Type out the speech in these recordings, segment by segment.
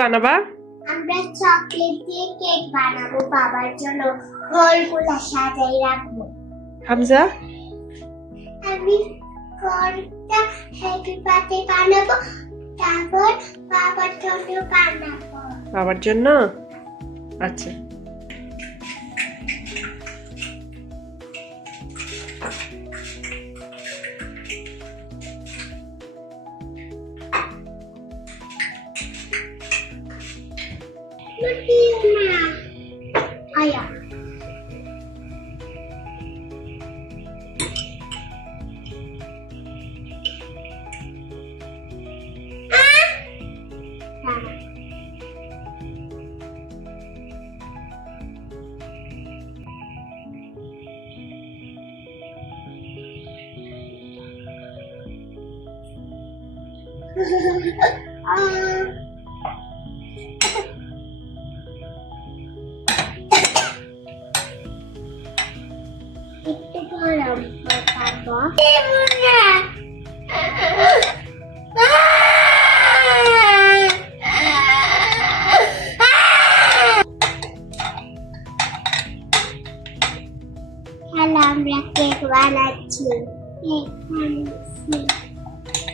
বানাবা? আমরা চকলেট দিয়ে কেক বানাবো বাবার জন্য, ফলগুলো সাজাই রাখবো। হামজা আমি ঘরটা হ্যাপি বার্থডে বানাবো, তারপর বাবার জন্য বানাবো। বাবার জন্য? আচ্ছা। Ayah. Itu belum apa? Ibunya. Halo, আমরা কেক বানাচ্ছি।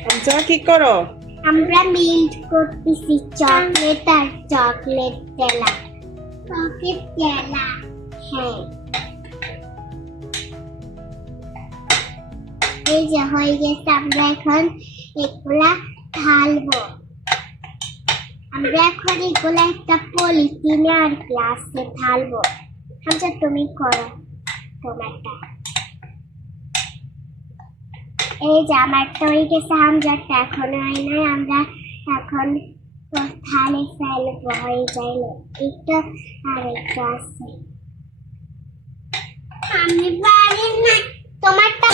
হামজা কি করো? আমরা মিল্ট করতেছি চকলেট আর চকলেট তেলা। চকলেট তেলা, হ্যাঁ। এই যে হয়ে গেছে, আমরা এখন এগুলা ঢালবো। আমরা এখন এগুলা একটা পলিথিনে আর গ্লাসে ঢালবো। আচ্ছা তুমি করো তোমারটা। এই যে আমারটা হয়ে গেছে, হামজারটা এখনো হয় নাই। আমরা এখন থালে ফেলবো, হয়ে যাইলে একটা আর একটা আছে। আমি পারি না তোমারটা।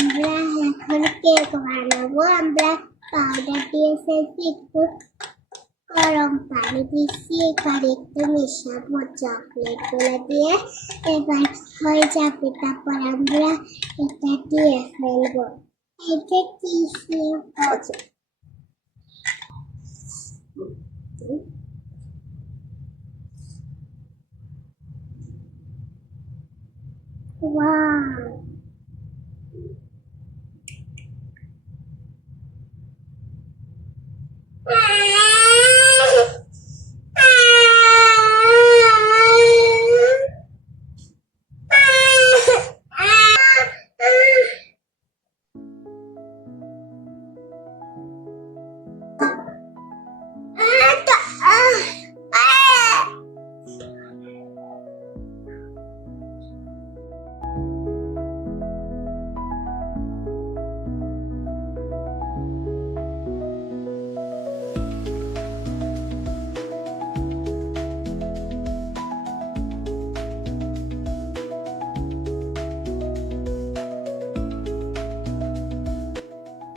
আমরা এখন কেক বানাবো। আমরা পাউডার দিয়েছি, একটু গরম পানি দিচ্ছি, এবার একটু মেশাবো চকলেট গুলো দিয়ে। এবার হয়ে যাবে, তারপর আমরা এটা দিয়ে ফেলবো। এটা কি wow,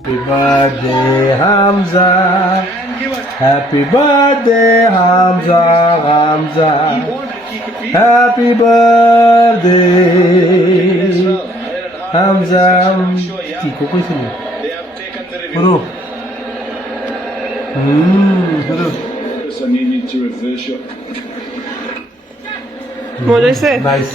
Happy birthday, Hamza. Happy birthday, Hamza. Hamza. Happy birthday, Hamza. কি কইছিল? পুরো পুরো মজা হয়েছে? নাইস।